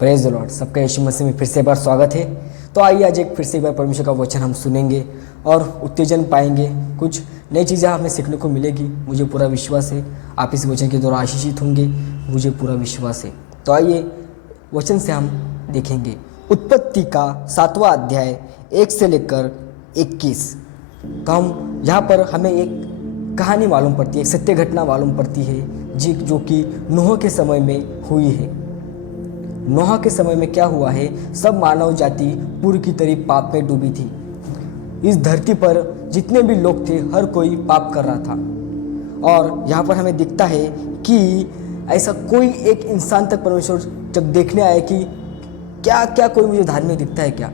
Praise the Lord. सबका यीशु मसीह में फिर से एक बार स्वागत है। तो आइए आज एक फिर से एक बार परमेश्वर का वचन हम सुनेंगे और उत्तेजन पाएंगे। कुछ नई चीज़ें हमें सीखने को मिलेगी। मुझे पूरा विश्वास है आप इस वचन के द्वारा आशीषित होंगे, मुझे पूरा विश्वास है। तो आइए वचन से हम देखेंगे उत्पत्ति का 7वां अध्याय 1 से लेकर 21 का। हम यहाँ पर हमें एक कहानी मालूम पड़ती है, एक सत्य घटना मालूम पड़ती है जो कि नूह के समय में हुई है। नूह के समय में क्या हुआ है, सब मानव जाति पूरी की तरह पाप में डूबी थी। इस धरती पर जितने भी लोग थे हर कोई पाप कर रहा था। और यहाँ पर हमें दिखता है कि ऐसा कोई एक इंसान तक परमेश्वर जब देखने आया कि क्या क्या कोई मुझे धार्मिक दिखता है क्या।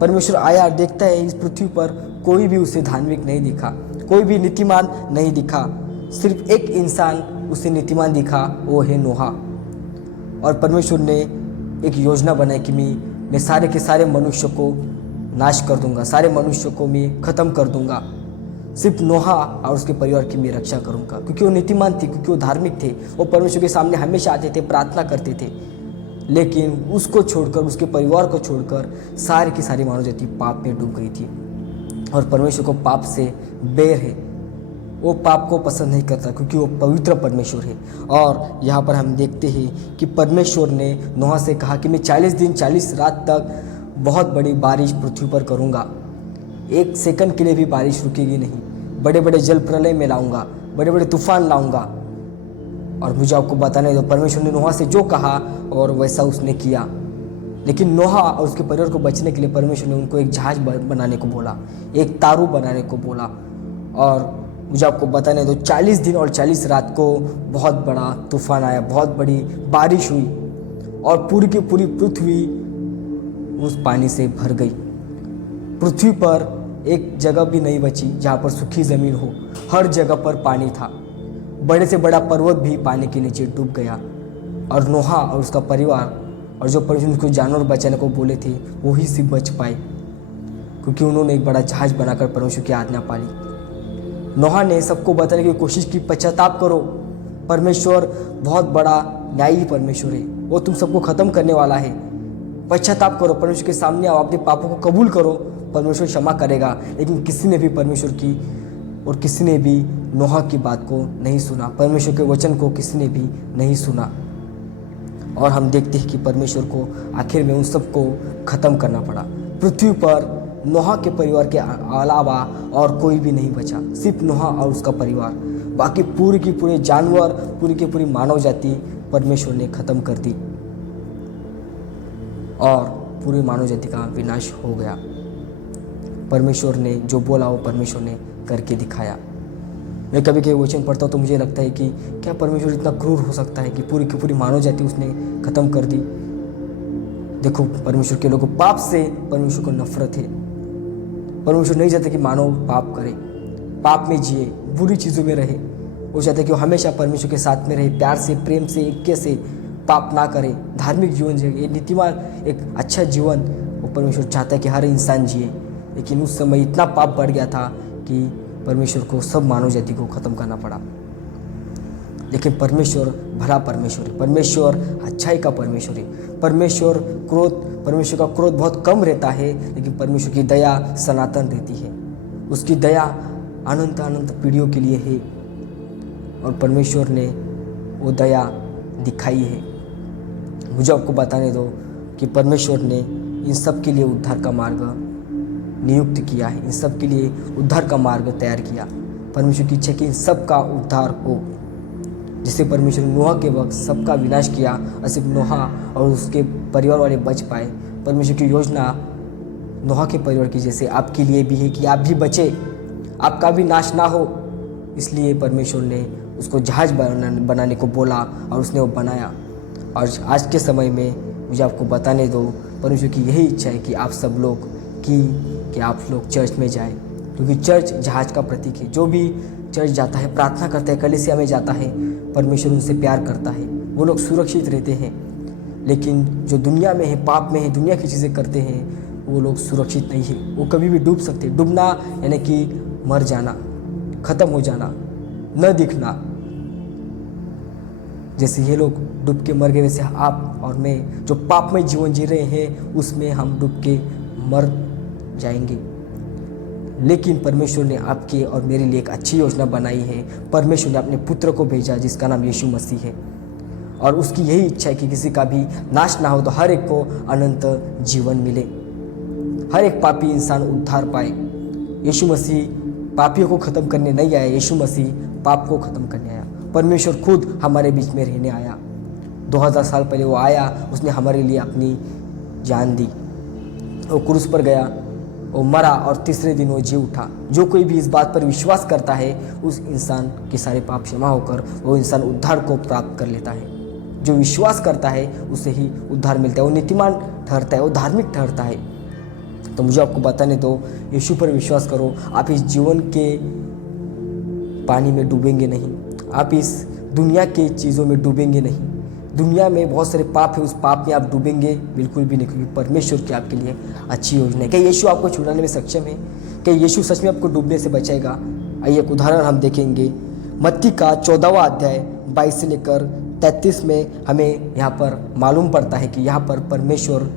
परमेश्वर आया और देखता है इस पृथ्वी पर कोई भी उसे धार्मिक नहीं दिखा, कोई भी नीतिमान नहीं दिखा। सिर्फ एक इंसान उसे नीतिमान दिखा, वो है नूह। और परमेश्वर ने एक योजना बनाई कि मैं सारे के सारे मनुष्य को नाश कर दूंगा, सारे मनुष्यों को मैं ख़त्म कर दूंगा। सिर्फ नूह और उसके परिवार की मैं रक्षा करूंगा, क्योंकि वो नीतिमान थे, क्योंकि वो धार्मिक थे। वो परमेश्वर के सामने हमेशा आते थे, प्रार्थना करते थे। लेकिन उसको छोड़कर, उसके परिवार को छोड़कर सारी की सारी मानव जाति पाप में डूब गई थी। और परमेश्वर को पाप से बैर है, वो पाप को पसंद नहीं करता, क्योंकि वो पवित्र परमेश्वर है। और यहाँ पर हम देखते हैं कि परमेश्वर ने नूह से कहा कि मैं 40 दिन 40 रात तक बहुत बड़ी बारिश पृथ्वी पर करूँगा। एक सेकंड के लिए भी बारिश रुकेगी नहीं। बड़े बड़े जल प्रलय में लाऊंगा, बड़े बड़े तूफान लाऊंगा। और मुझे आपको बताने दो, परमेश्वर ने नूह से जो कहा और वैसा उसने किया। लेकिन नूह और उसके परिवार को बचने के लिए परमेश्वर ने उनको एक जहाज बनाने को बोला, एक तारू बनाने को बोला। और मुझे आपको बताने दो, 40 दिन और 40 रात को बहुत बड़ा तूफान आया, बहुत बड़ी बारिश हुई और पूरी की पूरी पृथ्वी उस पानी से भर गई। पृथ्वी पर एक जगह भी नहीं बची जहाँ पर सूखी ज़मीन हो, हर जगह पर पानी था। बड़े से बड़ा पर्वत भी पानी के नीचे डूब गया। और नूह और उसका परिवार और जो परमेश्वर उसको जानवर बचाने को बोले थे वही सिर्फ बच पाए, क्योंकि उन्होंने एक बड़ा जहाज बनाकर परमेश्वर की आज्ञा पाली। नूह ने सबको बताने की कोशिश की, पश्चाताप करो, परमेश्वर बहुत बड़ा न्यायी परमेश्वर है, वो तुम सबको ख़त्म करने वाला है। पश्चाताप करो, परमेश्वर के सामने आओ, अपने पापों को कबूल करो, परमेश्वर क्षमा करेगा। लेकिन किसी ने भी परमेश्वर की और किसी ने भी नूह की बात को नहीं सुना, परमेश्वर के वचन को किसी ने भी नहीं सुना। और हम देखते हैं कि परमेश्वर को आखिर में उन सबको ख़त्म करना पड़ा। पृथ्वी पर नूह के परिवार के अलावा और कोई भी नहीं बचा, सिर्फ नूह और उसका परिवार। बाकी पूरी की पूरे जानवर, पूरी की पूरी मानव जाति परमेश्वर ने ख़त्म कर दी और पूरी मानव जाति का विनाश हो गया। परमेश्वर ने जो बोला वो परमेश्वर ने करके दिखाया। मैं कभी कभी वचन पढ़ता हूँ तो मुझे लगता है कि क्या परमेश्वर इतना क्रूर हो सकता है कि पूरी की पूरी मानव जाति उसने ख़त्म कर दी। देखो, परमेश्वर के लोगों को पाप से परमेश्वर को नफरत है। परमेश्वर नहीं चाहता कि मानव पाप करे, पाप में जिए, बुरी चीज़ों में रहे। वो चाहता है कि वो हमेशा परमेश्वर के साथ में रहे, प्यार से, प्रेम से, ऐक्य से, पाप ना करे, धार्मिक जीवन जिए, एक नीतिमान, एक अच्छा जीवन वो परमेश्वर चाहता है कि हर इंसान जिए। लेकिन उस समय इतना पाप बढ़ गया था कि परमेश्वर को सब मानव जाति को ख़त्म करना पड़ा। लेकिन परमेश्वर भला परमेश्वर है, परमेश्वर अच्छाई का परमेश्वर है। परमेश्वर का क्रोध बहुत कम रहता है, लेकिन परमेश्वर की दया सनातन रहती है। उसकी दया अनंत अनंत पीढ़ियों के लिए है और परमेश्वर ने वो दया दिखाई है। मुझे आपको बताने दो कि परमेश्वर ने इन सब के लिए उद्धार का मार्ग नियुक्त किया है, इन सब के लिए उद्धार का मार्ग तैयार किया। परमेश्वर की इच्छा कि इन सब का उद्धार हो। जिसे परमेश्वर नूह के वक्त सबका विनाश किया और सिर्फ नूह और उसके परिवार वाले बच पाए। परमेश्वर की योजना नूह के परिवार की जैसे आपके लिए भी है कि आप भी बचे, आपका भी नाश ना हो। इसलिए परमेश्वर ने उसको जहाज बनाने को बोला और उसने वो बनाया। और आज के समय में मुझे आपको बताने दो, परमेश्वर की यही इच्छा है कि आप सब लोग कि आप लोग चर्च में जाएं, क्योंकि चर्च जहाज का प्रतीक है। जो भी चर्च जाता है, प्रार्थना करता है, कलीसिया में जाता है, परमेश्वर उनसे प्यार करता है, वो लोग सुरक्षित रहते हैं। लेकिन जो दुनिया में है, पाप में है, दुनिया की चीज़ें करते हैं, वो लोग सुरक्षित नहीं है। वो कभी भी डूब सकते। डूबना यानी कि मर जाना, ख़त्म हो जाना, न दिखना। जैसे ये लोग डूब के मर गए, वैसे आप और मैं जो पापमय जीवन जी रहे हैं उसमें हम डूब के मर जाएंगे। लेकिन परमेश्वर ने आपके और मेरे लिए एक अच्छी योजना बनाई है। परमेश्वर ने अपने पुत्र को भेजा जिसका नाम यीशु मसीह है, और उसकी यही इच्छा है कि किसी का भी नाश ना हो, तो हर एक को अनंत जीवन मिले, हर एक पापी इंसान उद्धार पाए। यीशु मसीह पापियों को ख़त्म करने नहीं आया, यीशु मसीह पाप को ख़त्म करने आया। परमेश्वर खुद हमारे बीच में रहने आया। 2000 साल पहले वो आया, उसने हमारे लिए अपनी जान दी, वो क्रूस पर गया, वो मरा और तीसरे दिन वो जी उठा। जो कोई भी इस बात पर विश्वास करता है उस इंसान के सारे पाप क्षमा होकर वो इंसान उद्धार को प्राप्त कर लेता है। जो विश्वास करता है उसे ही उद्धार मिलता है, वो नीतिमान ठहरता है, वो धार्मिक ठहरता है। तो मुझे आपको बताने दो, यीशु पर विश्वास करो। आप इस जीवन के पानी में डूबेंगे नहीं, आप इस दुनिया के चीज़ों में डूबेंगे नहीं। दुनिया में बहुत सारे पाप है, उस पाप में आप डूबेंगे बिल्कुल भी नहीं, क्योंकि परमेश्वर की आपके लिए अच्छी योजना है। क्या यीशु आपको छुड़ाने में सक्षम है? क्या यीशु सच में आपको डूबने से बचाएगा? आइए एक उदाहरण हम देखेंगे। मत्ती का 14वां अध्याय 22 से लेकर 33 में हमें यहाँ पर मालूम पड़ता है कि यहाँ पर परमेश्वर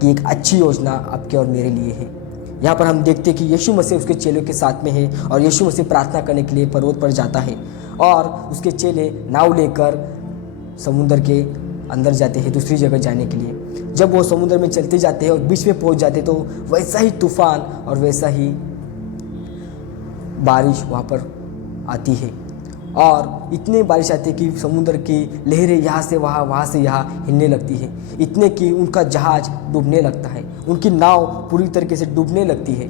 की एक अच्छी योजना आपके और मेरे लिए है। यहाँ पर हम देखते हैं कि यीशु मसीह उसके चेलों के साथ में है, और यीशु मसीह प्रार्थना करने के लिए पर्वत पर जाता है, और उसके चेले नाव लेकर समुद्र के अंदर जाते हैं दूसरी जगह जाने के लिए। जब वो समुद्र में चलते जाते हैं और बीच में पहुंच जाते हैं, तो वैसा ही तूफान और वैसा ही बारिश वहाँ पर आती है, और इतनी बारिश आती है कि समुद्र की लहरें यहाँ से वहाँ, वहाँ से यहाँ हिलने लगती है, इतने कि उनका जहाज डूबने लगता है, उनकी नाव पूरी तरीके से डूबने लगती है।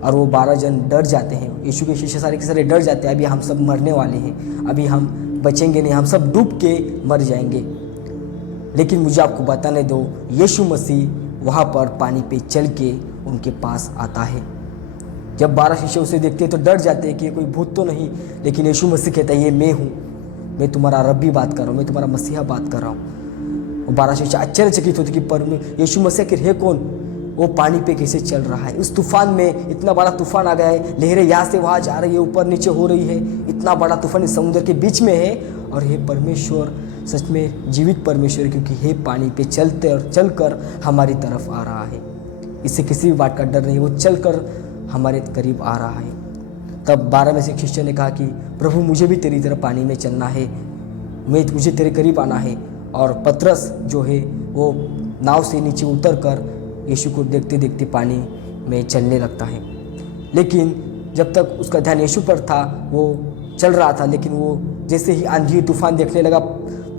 और वो 12 जन डर जाते हैं, यीशु के शिष्य सारे के सारे डर जाते हैं, अभी हम सब मरने वाले हैं, अभी हम बचेंगे नहीं, हम सब डूब के मर जाएंगे। लेकिन मुझे आपको बताने दो, यीशु मसीह वहाँ पर पानी पे चल के उनके पास आता है। जब 12 शिष्य उसे देखते हैं तो डर जाते हैं कि ये कोई भूत तो नहीं, लेकिन यीशु मसीह कहता है ये मैं हूँ, मैं तुम्हारा रब्बी बात कर रहा हूँ, मैं तुम्हारा मसीहा बात कर रहा हूँ। 12 शिष्य आश्चर्यचकित होते कि पर यीशु मसीह आखिर है कौन, वो पानी पे कैसे चल रहा है। उस तूफान में इतना बड़ा तूफान आ गया है, लहरें यहाँ से वहाँ जा रही है, ऊपर नीचे हो रही है, इतना बड़ा तूफान इस समुद्र के बीच में है, और हे परमेश्वर सच में जीवित परमेश्वर, क्योंकि हे पानी पे चलते और चलकर हमारी तरफ आ रहा है। इससे किसी भी बात का डर नहीं, वो चलकर हमारे करीब आ रहा है। तब 12 में से एक शिष्य ने कहा कि प्रभु मुझे भी तेरी तरह पानी में चलना है, मुझे तेरे करीब आना है। और पतरस जो है वो नाव से नीचे उतर कर यीशु को देखते देखते पानी में चलने लगता है। लेकिन जब तक उसका ध्यान यीशु पर था वो चल रहा था, लेकिन वो जैसे ही आंधी तूफान देखने लगा,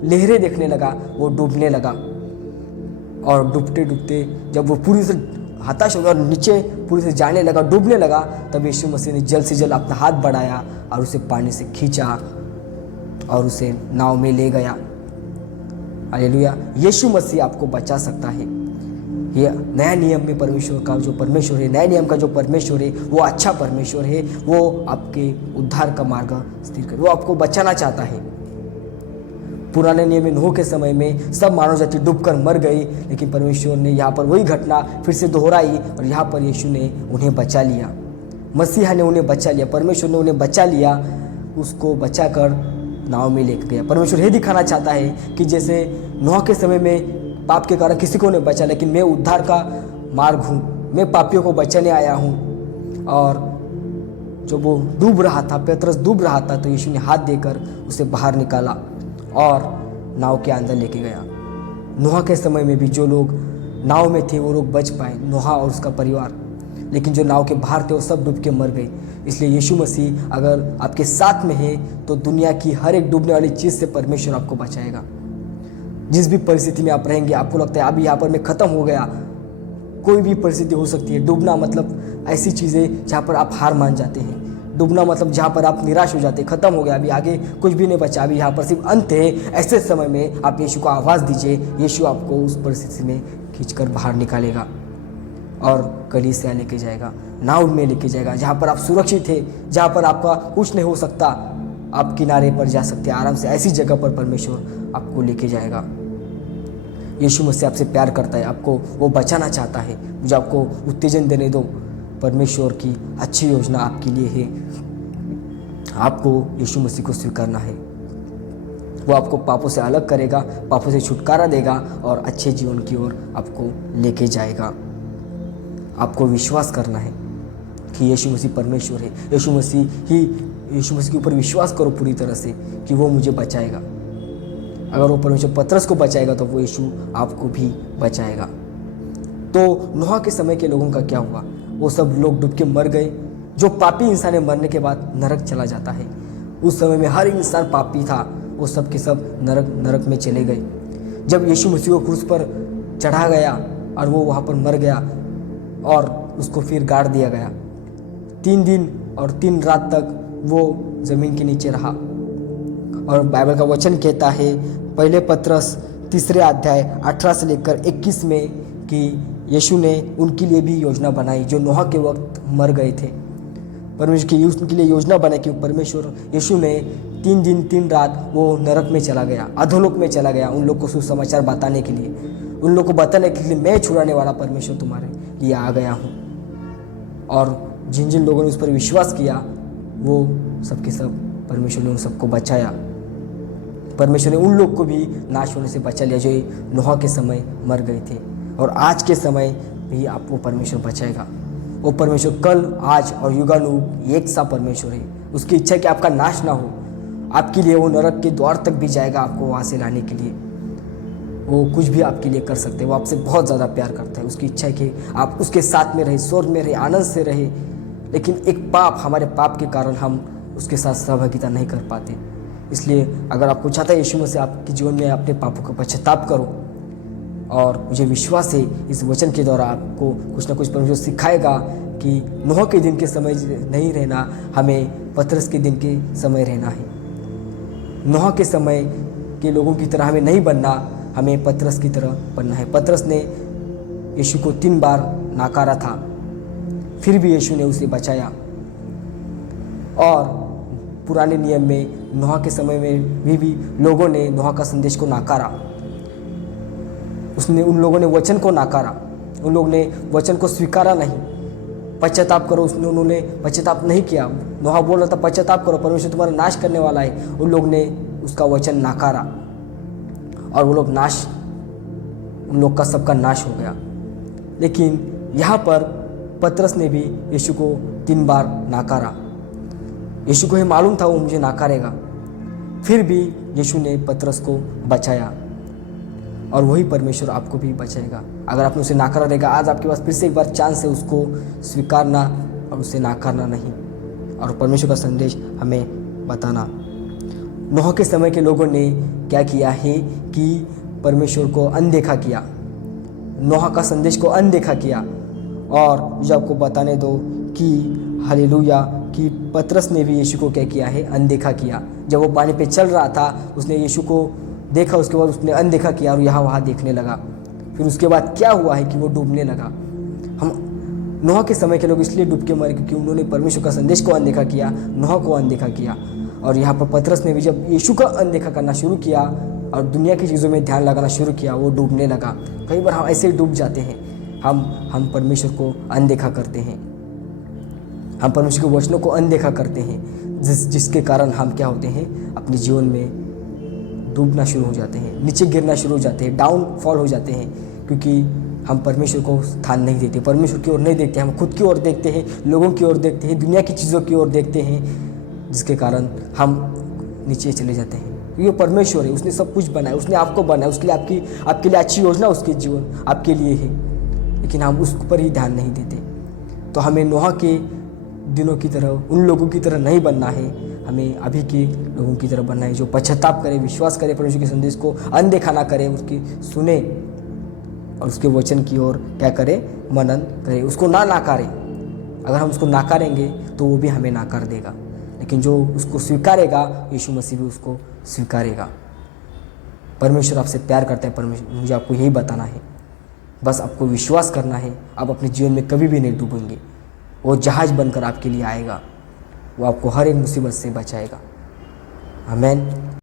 लहरें देखने लगा, वो डूबने लगा। और डूबते डूबते जब वो पूरी से हताश हो गया और नीचे पूरी से जाने लगा, डूबने लगा, तब यीशु मसीह ने जल्द से जल्द अपना हाथ बढ़ाया और उसे पानी से खींचा और उसे नाव में ले गया। हालेलुया। यीशु मसीह आपको बचा सकता है। ये नया नियम में परमेश्वर का जो परमेश्वर है, नए नियम का जो परमेश्वर है, वो अच्छा परमेश्वर है। वो आपके उद्धार का मार्ग स्थिर कर, वो आपको बचाना चाहता है। पुराने नियम में नूह के समय में सब मानव जाति डूबकर मर गई, लेकिन परमेश्वर ने यहाँ पर वही घटना फिर से दोहराई, और यहाँ पर यीशु ने उन्हें बचा लिया, मसीहा ने उन्हें बचा लिया, परमेश्वर ने उन्हें बचा लिया, उसको बचाकर नाव में लेकर गया। परमेश्वर ये दिखाना चाहता है कि जैसे नूह के समय में पाप के कारण किसी को नहीं बचा, लेकिन मैं उद्धार का मार्ग हूँ, मैं पापियों को बचाने आया हूँ। और जब वो डूब रहा था, पतरस डूब रहा था, तो यीशु ने हाथ देकर उसे बाहर निकाला और नाव के अंदर लेके गया। नूह के समय में भी जो लोग नाव में थे वो लोग बच पाए, नूह और उसका परिवार, लेकिन जो नाव के बाहर थे वो सब डूब के मर गए। इसलिए यीशु मसीह अगर आपके साथ में है तो दुनिया की हर एक डूबने वाली चीज़ से परमेश्वर आपको बचाएगा। जिस भी परिस्थिति में आप रहेंगे, आपको लगता है अभी यहाँ पर मैं ख़त्म हो गया, कोई भी परिस्थिति हो सकती है। डूबना मतलब ऐसी चीज़ें जहाँ पर आप हार मान जाते हैं, डूबना मतलब जहाँ पर आप निराश हो जाते हैं, ख़त्म हो गया, अभी आगे कुछ भी नहीं बचा, अभी यहाँ पर सिर्फ अंत है। ऐसे समय में आप यीशु को आवाज़ दीजिए, यीशु आपको उस परिस्थिति में खींचकर बाहर निकालेगा और कलीसिया लेके जाएगा, नाव में लेके जाएगा, जहाँ पर आप सुरक्षित है, जहाँ पर आपका कुछ नहीं हो सकता, आप किनारे पर जा सकते हैं आराम से। ऐसी जगह पर परमेश्वर आपको लेके जाएगा। यीशु मुझसे आपसे प्यार करता है, आपको वो बचाना चाहता है। मुझे आपको उत्तेजन देने दो, परमेश्वर की अच्छी योजना आपके लिए है। आपको यीशु मसीह को स्वीकारना है। वो आपको पापों से अलग करेगा, पापों से छुटकारा देगा और अच्छे जीवन की ओर आपको लेके जाएगा। आपको विश्वास करना है कि यीशु मसीह परमेश्वर है। यीशु मसीह के ऊपर विश्वास करो पूरी तरह से कि वो मुझे बचाएगा। अगर वो परमेश्वर पतरस को बचाएगा तो वो यीशु आपको भी बचाएगा। तो नोहा के समय के लोगों का क्या हुआ? वो सब लोग डूब के मर गए। जो पापी इंसान है मरने के बाद नरक चला जाता है। उस समय में हर इंसान पापी था, वो सब के सब नरक में चले गए। जब यीशु मसीह को क्रूस पर चढ़ा गया और वो वहाँ पर मर गया और उसको फिर गाड़ दिया गया, 3 दिन और 3 रात तक वो ज़मीन के नीचे रहा। और बाइबल का वचन कहता है पहले पतरस 3 अध्याय 18 से लेकर 21 में कि यीशु ने उनके लिए भी योजना बनाई जो नोहा के वक्त मर गए थे। परमेश्वर की उनके लिए योजना बनाई कि परमेश्वर यीशु ने 3 दिन 3 रात वो नरक में चला गया, अधोलोक में चला गया, उन लोग को सुसमाचार बताने के लिए, उन लोग को बताने के लिए मैं छुड़ाने वाला परमेश्वर तुम्हारे लिए आ गया हूँ। और जिन जिन लोगों ने उस पर विश्वास किया वो सबके सब परमेश्वर ने उन सबको बचाया। परमेश्वर ने उन लोग को भी नाश होने से बचा लिया जो नोहा के समय मर गए थे। और आज के समय भी आपको परमेश्वर बचाएगा। वो परमेश्वर कल, आज और युगानुयुग एक सा परमेश्वर है। उसकी इच्छा है कि आपका नाश ना हो। आपके लिए वो नरक के द्वार तक भी जाएगा आपको वहाँ से लाने के लिए। वो कुछ भी आपके लिए कर सकते हैं। वो आपसे बहुत ज़्यादा प्यार करता है। उसकी इच्छा है कि आप उसके साथ में रहे, स्वर्ग में रहे, आनंद से रहे। लेकिन एक हमारे पाप के कारण हम उसके साथ सहभागिता नहीं कर पाते। इसलिए अगर आपको चाहता है यीशु मसीह आपके जीवन में अपने पापों का पश्चाताप करो, और मुझे विश्वास है इस वचन के द्वारा आपको कुछ ना कुछ परमेश्वर सिखाएगा कि नोह के दिन के समय नहीं रहना, हमें पतरस के दिन के समय रहना है। नोह के समय के लोगों की तरह हमें नहीं बनना, हमें पतरस की तरह बनना है। पतरस ने यीशु को 3 बार नकारा था, फिर भी यीशु ने उसे बचाया। और पुराने नियम में नोह के समय में भी लोगों ने नोह का संदेश को नकारा। उन लोगों ने वचन को नकारा, उन लोगों ने वचन को स्वीकारा नहीं। पश्चाताप करो, उन्होंने पश्चाताप नहीं किया। नोह बोल रहा था पश्चाताप करो, परमेश्वर तुम्हारा नाश करने वाला है। उन लोग ने उसका वचन नकारा और वो लोग उन लोग का सबका नाश हो गया। लेकिन यहाँ पर पतरस ने भी यीशु को 3 बार नकारा। यीशु को ये मालूम था वो मुझे नकारेगा, फिर भी यीशु ने पतरस को बचाया। और वही परमेश्वर आपको भी बचाएगा। अगर आपने उसे नकारा रहेगा, आज आपके पास फिर से एक बार चांस है उसको स्वीकारना और उसे नकारना नहीं, और परमेश्वर का संदेश हमें बताना। नोह के समय के लोगों ने क्या किया है कि परमेश्वर को अनदेखा किया, नोह का संदेश को अनदेखा किया। और मुझे आपको बताने दो कि हालेलुया कि पतरस ने भी यीशु को क्या किया है, अनदेखा किया। जब वो पानी पे चल रहा था उसने यीशु को देखा, उसके बाद उसने अनदेखा किया और यहाँ वहाँ देखने लगा। फिर उसके बाद क्या हुआ है कि वो डूबने लगा। हम नोह के समय के लोग इसलिए डूब के मरे क्योंकि उन्होंने परमेश्वर का संदेश को अनदेखा किया, नोह को अनदेखा किया। और यहाँ पर पतरस ने भी जब यीशु का अनदेखा करना शुरू किया और दुनिया की चीज़ों में ध्यान लगाना शुरू किया, वो डूबने लगा। कई बार हम ऐसे ही डूब जाते हैं, हम परमेश्वर को अनदेखा करते हैं, हम परमेश्वर के वचनों को अनदेखा करते हैं, जिसके कारण हम क्या होते हैं, अपने जीवन में डूबना शुरू हो जाते हैं, नीचे गिरना शुरू हो जाते हैं, डाउनफॉल हो जाते हैं, क्योंकि हम परमेश्वर को स्थान नहीं देते, परमेश्वर की ओर नहीं देखते, हम खुद की ओर देखते हैं, लोगों की ओर देखते हैं, दुनिया की चीज़ों की ओर देखते हैं, जिसके कारण हम नीचे चले जाते हैं। ये परमेश्वर है, उसने सब कुछ बनाया, उसने आपको बनाया, उसके लिए आपके लिए अच्छी योजना उसके जीवन आपके लिए है, लेकिन हम उस पर ही ध्यान नहीं देते। तो हमें नोह के दिनों की तरह, उन लोगों की तरह नहीं बनना है, हमें अभी के लोगों की तरह बनना है जो पश्चाताप करे, विश्वास करे, परमेश्वर के संदेश को अनदेखा ना करे, उसकी सुने और उसके वचन की ओर क्या करे, मनन करे, उसको ना नाकारे। अगर हम उसको नाकारेंगे तो वो भी हमें नाकार देगा, लेकिन जो उसको स्वीकारेगा यीशु मसीह भी उसको स्वीकारेगा। परमेश्वर आपसे प्यार करता है। परमेश्वर, मुझे आपको यही बताना है, बस आपको विश्वास करना है। आप अपने जीवन में कभी भी नहीं डूबेंगे। वो जहाज बनकर आपके लिए आएगा, वो आपको हर एक मुसीबत से बचाएगा। आमीन।